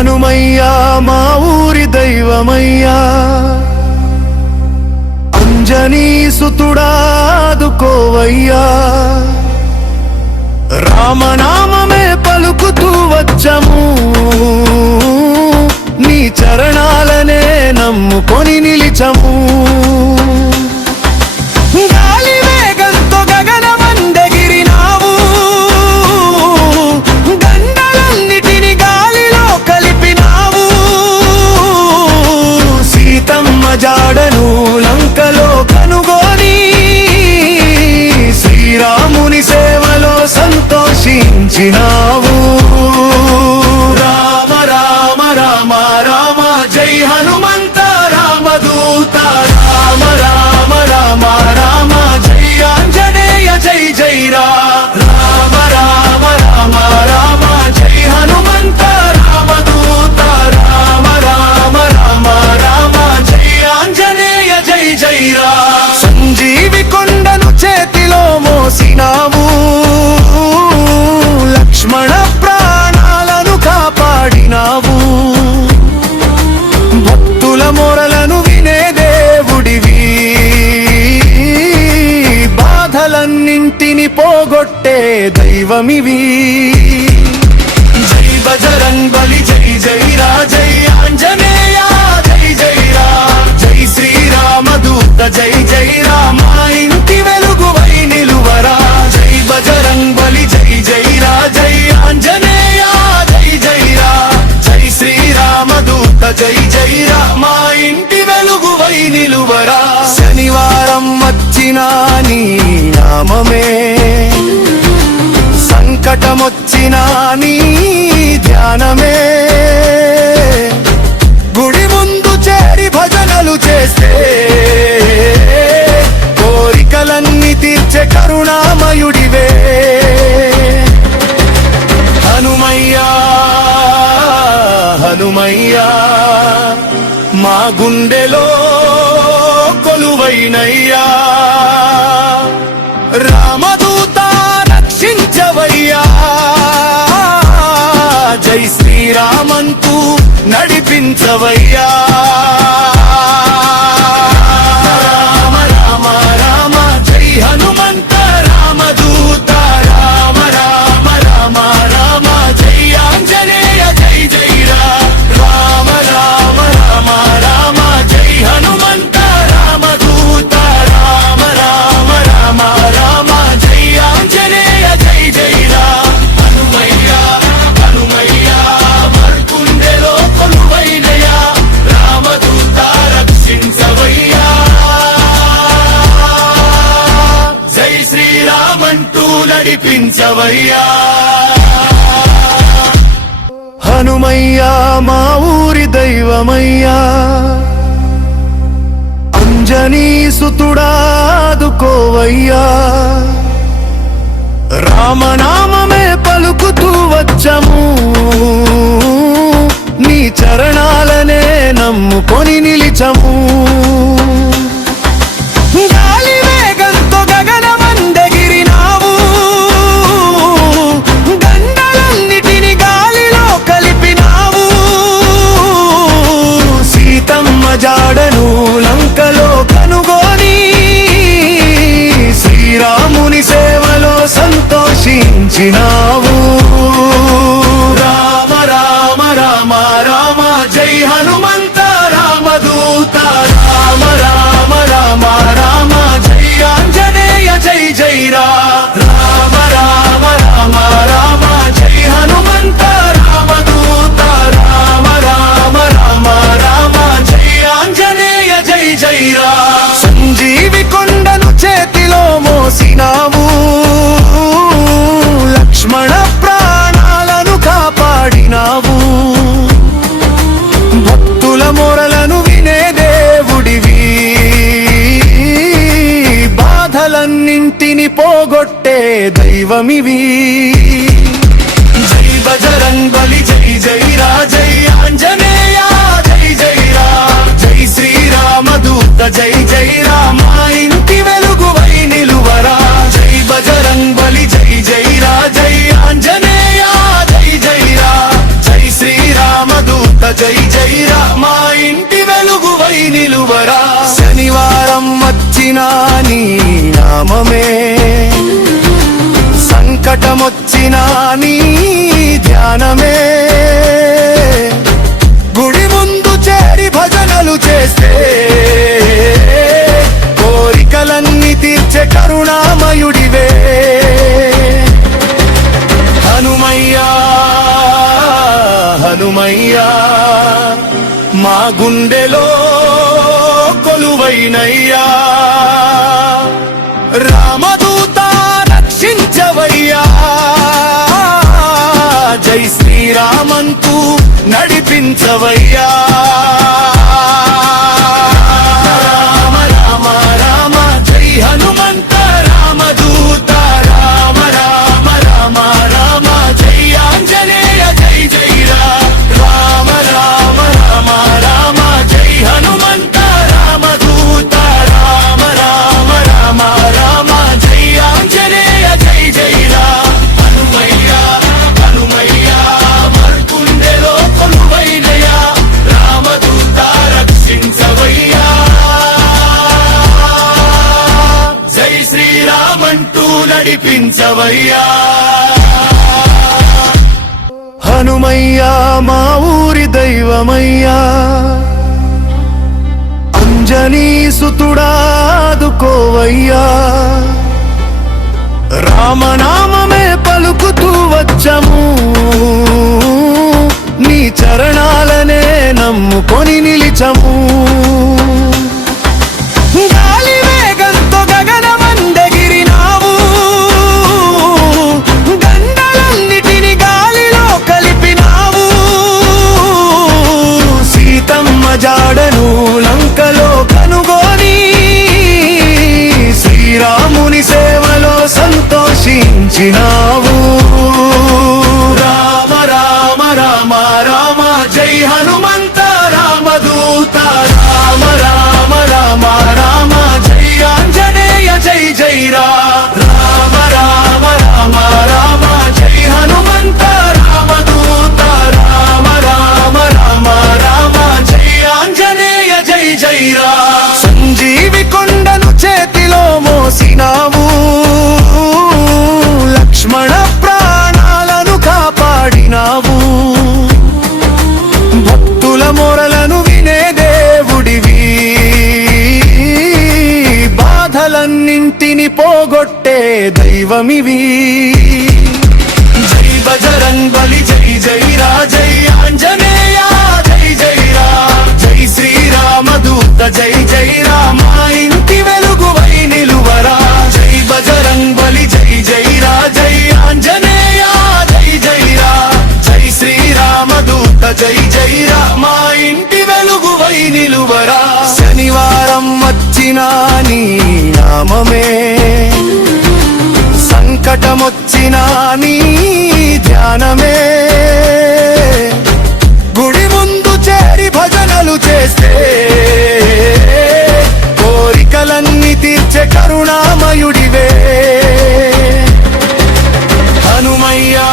హనుమయ్యా మా ఊరి దైవమయ్యా, అంజనీ సుతుడాదుకోవయ్యా, రామనామమే పలుకుతూ వచ్చము, నీ చరణాలనే నమ్ముకొని నిలిచము. గాలి వేగంతో గగనమందెగిరినావు, గండలన్నిటిని గాలిలో కలిపినావు, సీతమ్మ జాడను లంకలో కనుగొని శ్రీరాముని సేవలో సంతోషించినావు. రామ రామ రామ రామ జై హనుమంత రామదూత, రామ రామ రామ రామ జై ఆంజనేయ జై జై రామ రామ రామ రామ జై హనుమంత రామదూత, రామ రామ రామ రామ జై ఆంజనేయ జై జై సంజీవి కొండను చేతిలో మోసినావు, లక్ష్మణ ప్రాణాలను కాపాడినావు, భక్తుల మొరలను వినే దేవుడివి, బాధలన్నింటిని పోగొట్టే దైవమివి. జై బజరంగ్ బలి జై జై రా జై ఆంజనేయ జై జై రా, జై శ్రీరామదూత జై జై రా, మా ఇంటి వెలుగువై నిలువరా. జై బజరంగ్ బలి జై జై రా జై ఆంజనేయ జై జై రా, జై శ్రీరామదూత జై జై రా, మా ఇంటి వెలుగువై నిలువరా. శనివారం వచ్చినా నీ నామమే, సంకటమొచ్చినా నీ ధ్యానమే, గుడి ముందు చేరి భజనలు చేస్తే కోరికలన్నీ తీర్చే కరుణామయుడివే. హనుమయ్యా హనుమయ్యా మా గుండెలో కొలువైనయ్యా, రామదూత రక్షించవయ్యా, జై శ్రీరామంతు నడిపించవయ్యా. రామ రామ రామ జై హనుమంత రామదూత, రామ రామ రామ రామ జై ఆంజనేయ జై జై రామ రామ రామ రామ జై హనుమంత రామదూత, రామ రామ రామ రామ జై ఆంజనేయ జై జై హనుమయ్యా హనుమయ్యా మర్కుండెలో కొలువైనయా, రామదూత రక్షించవయ్యా, జై శ్రీరామంటూ నడిపించవయ్యా. హనుమయ్యా మా ఊరి దైవమయ్యా, అంజనీ సుతుడాదుకోవయ్యా, రామనామమే పలుకుతూ వచ్చము, నీ చరణాలనే నమ్ముకొని నిలిచము. గాలి వేగంతో గగనమందెగిరినావు, గండలన్నిటిని గాలిలో కలిపినావు, సీతమ్మ జాడను లంకలో కనుగొని శ్రీరాముని సేవలో సంతోషించినావు. రామ రామ రామ రామ జై హనుమంత రామదూత, రామ రామ రామ రామ జై ఆంజనేయ జై జై రామ రామ రామ రామ జై హనుమంత రామదూత, రామ రామ రామ రామ జై ఆంజనేయ జై జై సంజీవి కొండను చేతిలో మోసినావు, లక్ష్మణ ప్రాణాలను కాపాడినావు, భక్తుల మొరలను వినే దేవుడివి, బాధలన్నింటిని పోగొట్టే దైవమివి. జై బజరంగ్ బలి జై జై రా జై ఆంజనేయ జై జై రా, జై శ్రీరామదూత జై జై రా, మా ఇంటి వెలుగువై నిలువరా. జై బజరంగ్ బలి జై జై రా జై ఆంజనేయ జై జై రా, జై శ్రీరామదూత జై జైరా మా ఇంటి వెలుగువై నిలువరా శనివారం వచ్చినా నీ నామమే సంకటమొచ్చినా నీ ధ్యానమే గుడి ముందు చేరి భజనలు చేస్తే కోరికలన్నీ తీర్చే కరుణామయుడివే హనుమయ్యా హనుమయ్యా మా గుండెలో కొలువైనయ్యా రామదూత రక్షించవయ్యా జై శ్రీరామంతు నడిపించవయ్యా రామ రామ రామ జై హనుమంత రామదూత రామ రామ రామ రామ జై ఆంజనేయ జై జై రామ రామ రామ రామ జై హనుమంత రామదూత రామ రామ రామ రామ జై ఆంజనేయ జై జై హనుమయ్యా హనుమయ్యా మర్కుండెలో కొలువైనయా రామదూత రక్షించవయ్యా జై శ్రీరామంటూ నడిపించవయ్యా హనుమయ్యా మా ఊరి దైవమయ్యా అంజనీ సుతుడాదుకోవయ్యా రామనామమే పలుకుతూ వచ్చము నీ చరణాలనే నమ్ముకొని నిలిచము గాలి వేగంతో గగనమందగిరినావు గండలన్నిటిని గాలిలో కలిపినావు సీతమ్మ జాడను లంకలో కనుగొని శ్రీరాముని సేవలో సంతోషించినావు రామ రామ రామ రామ జై హనుమంత రామదూత రామ రామ రామ రామ జై ఆంజనేయ జై జై రామ రామ రామ రామ జై హనుమంత రామదూత రామ రామ రామ రామ జై ఆంజనేయ జై జై సంజీవి కొండను చేతిలో మోసినావు లక్ష్మణ ప్రాణాలను కాపాడినావు భక్తుల మొరలను వినే దేవుడివి బాధలన్నింటిని పోగొట్టే దైవమివి జై బజరంగ్ బలి జై జై జై ఆంజనేయ జై జై జై శ్రీరామదూత జై జై మా ఇంటి వెలుగువై నిలువరా జై బజరంగ్ బలి జై జై జై ఆంజనేయ జై జై జై శ్రీరామదూత జై జై మా ఇంటి వెలుగువై నిలువరా శనివారం వచ్చినా నీ నామమే సంకటమొచ్చినా నీ ధ్యానమే గుడి ముందు చేరి భజనలు చేస్తే కోరికలన్నీ తీర్చే కరుణామయుడివే హనుమయ్యా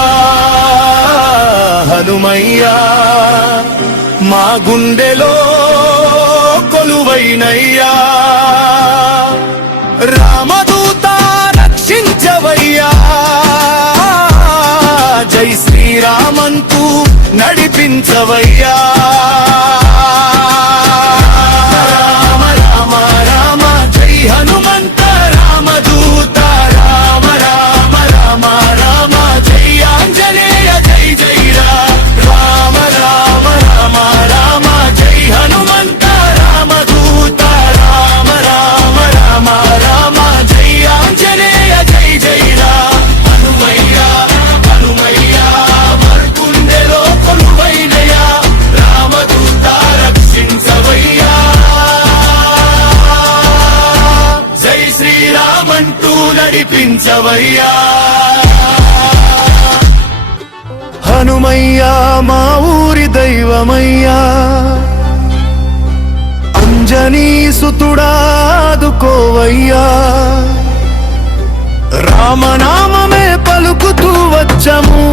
హనుమయ్యా మా గుండెలో కొలువైనయ్యా రామదూత రక్షించవయ్యా జై శ్రీరామంతు నడిపించవయ్యా రామ రామ రామ జై హనుమంత రామదూత రామ రామ రామ రామ జై ఆంజనేయ జై జై రామ రామ రామ రామ జై హనుమంత రామదూత రామ రామ రామ రామ జై ఆంజనేయ జై జై హనుమయ్యా హనుమయ్యా మర్కుండెలో కొలువైనయా రామదూత రక్షించవయ్యా జై శ్రీరామంటూ నడిపించవయ్యా హనుమయ్యా మా ఊరి దైవమయ్యా అంజనీ సుతుడాదుకోవయ్యా రామనామమే పలుకుతూ వచ్చము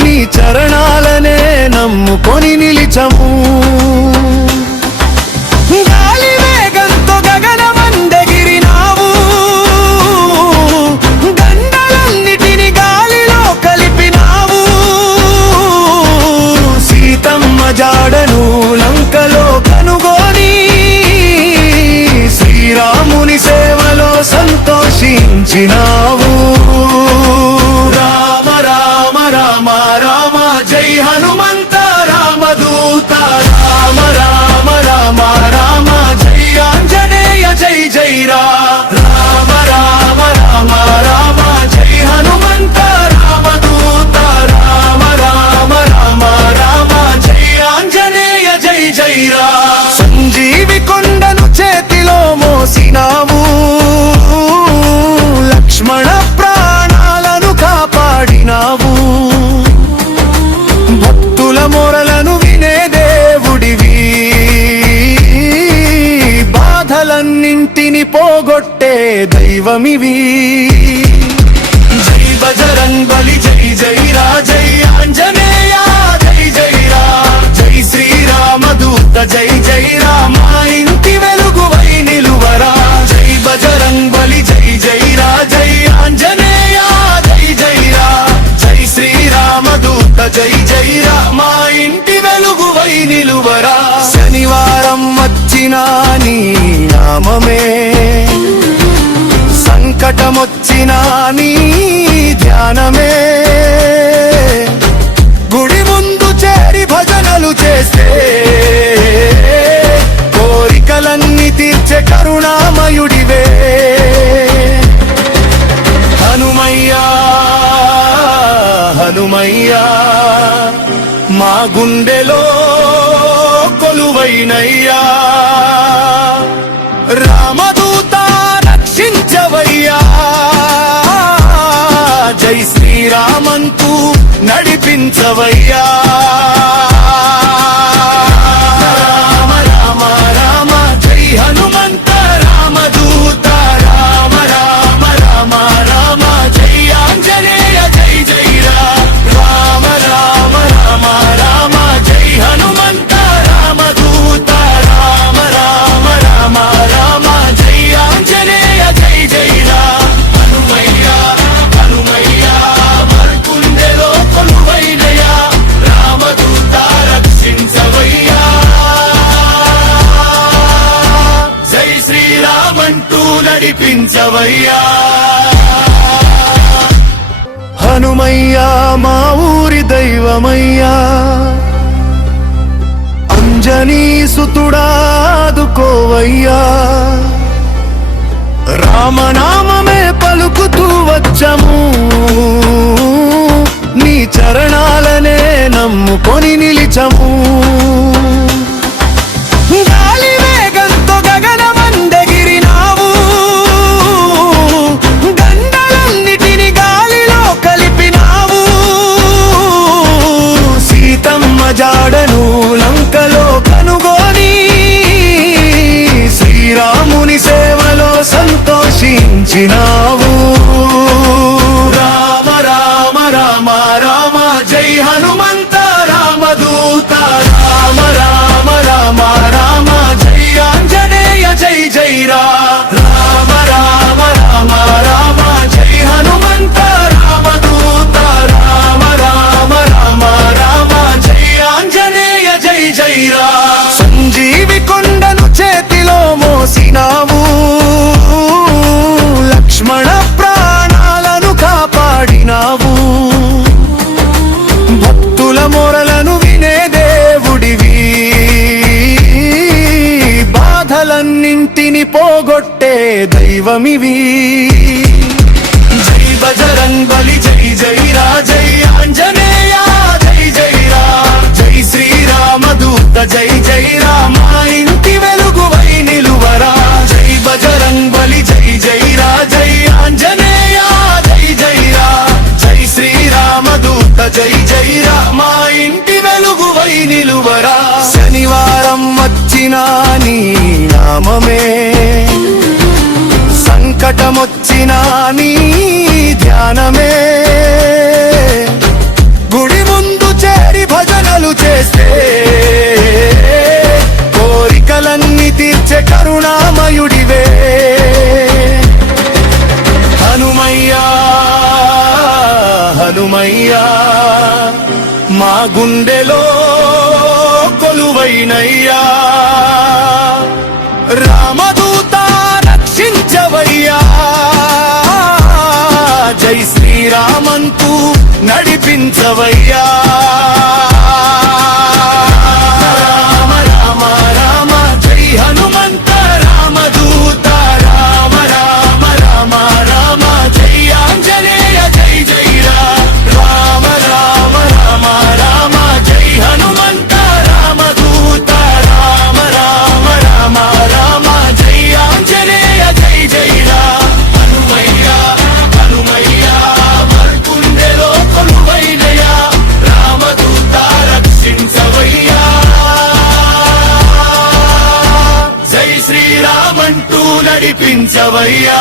నీ చరణాలనే నమ్ము నమ్ముకొని నిలిచము. గాలి వేగంతో గగనమందెగిరినావు, గండలన్నిటిని గాలిలో కలిపినావు. సీతమ్మ జాడను లంకలో కనుగొని శ్రీరాముని సేవలో సంతోషించినావు. రామ రామ రామ రామ జై హనుమంత రామదూత. రామ రామ రామ రామ జై ఆంజనేయ జై జై రామ. రామ రామ రామ జై హనుమంత రామదూత. రామ రామ రామ రామ జై ఆంజనేయ జై జై రామ. సంజీవి కొండను చేతిలో మోసినావు, లక్ష్మణ ప్రాణాలను కాపాడినావు. భక్తుల మొరలను వినే దేవుడివి, బాధలన్నింటిని పోగొట్టే దైవమివి. జై బజరంగ్ బలి జై జై రా జై ఆంజనేయ జై జై రా. జై శ్రీరామదూత జై జై రా, మా ఇంటి వెలుగువై నిలువరా. జై బజరంగ్ బలి జై జై రా జై ఆంజనేయ జై జై రా. జై శ్రీరామదూత జై జై రా, మా ఇంటి వెలుగువై నిలువరా. శనివారం వచ్చినా నీ నామమే, సంకటమొచ్చినా నీ ధ్యానమే. గుడి ముందు చేరి భజనలు చేస్తే కోరికలన్నీ తీర్చే కరుణామయుడివే. హనుమయ్యా హనుమయ్యా మా గుండెలో కొలువైనయ్యా. రామదూత రక్షించవయ్యా, జై శ్రీరామంతు నడిపించవయ్యా. రామ రామ రామ జై హనుమంత రామదూత. రామ రామ రామ రామ జై ఆంజనేయ జై జై రామ. రామ రామ రామ జై హనుమంత రామదూత. రామ రామ రామ రామ జై ఆంజనేయ జై జై రామ. హనుమయ్యా హనుమయ్యా మర్కుండెలో కొలువైనయా, రామదూత రక్షించవయ్యా. జై శ్రీరామంటూ నడిపించవయ్యా. హనుమయ్యా మా ఊరి దైవమయ్యా, అంజనీ సుతుడాదుకోవయ్యా. రామనామమే పలుకుతూ వచ్చము, నీ చరణాలనే నమ్ముకొని నిలిచము. గాలి వేగంతో గగనమందెగిరినావు, గండలన్నిటిని గాలిలో కలిపినావు. సీతమ్మ జాడను లంకలో కనుగొని శ్రీరాముని సేవలో సంతోషించినావు. రామ రామ రామ రామ జై హనుమంత రామదూత. రామ రామ రామ రామ జై ఆంజనేయ జై జై రామ. రామ రామ రామ జై హనుమంత రామదూత. రామ రామ రామ రామ జై ఆంజనేయ జై జై రామ. సంజీవి కొండను చేతిలో మోసినావు, లక్ష్మణ ప్రాణాలను కాపాడినావు. భక్తుల మొరలను వినే దేవుడివి, బాధలన్నింటిని పోగొట్టే దైవమివి. జై బజరంగ్ బలి జై జై రా జై ఆంజనేయ జై జై రా. జై శ్రీరామదూత జై జై రా, మా ఇంటి వెలుగువై నిలువరా. జై బజరంగ్ బలి జై జై రా జై ఆంజనేయ జై జై రా. జై శ్రీరామదూత జై జై రా, మా ఇంటి వెలుగువై నిలువరా. శనివారం వచ్చినా నీ నామమే, సంకటమొచ్చినా నీ ధ్యానమే. గుడి ముందు చేరి భజనలు చేస్తే కోరికలన్నీ తీర్చే కరుణామయుడివే హనుమయ్యా హనుమయ్యా మా గుండెలో కొలువైనయ్యా రామదూత రక్షించవయ్యా జై శ్రీరామంటూ నడిపించవయ్యా రామ రామ రామ జై హనుమంత రామదూత రామ రామ రామ రామ జై ఆంజనేయ జై జై రామ రామ రామ రామ జై హనుమంత రామదూత రామ రామ రామ రామ జై ఆంజనేయ జై జై హనుమయ్యా హనుమయ్యా మర్కుండెలో కొలువైనయా రామదూత రక్షించవయ్యా జై శ్రీరామంటూ నడిపించవయ్యా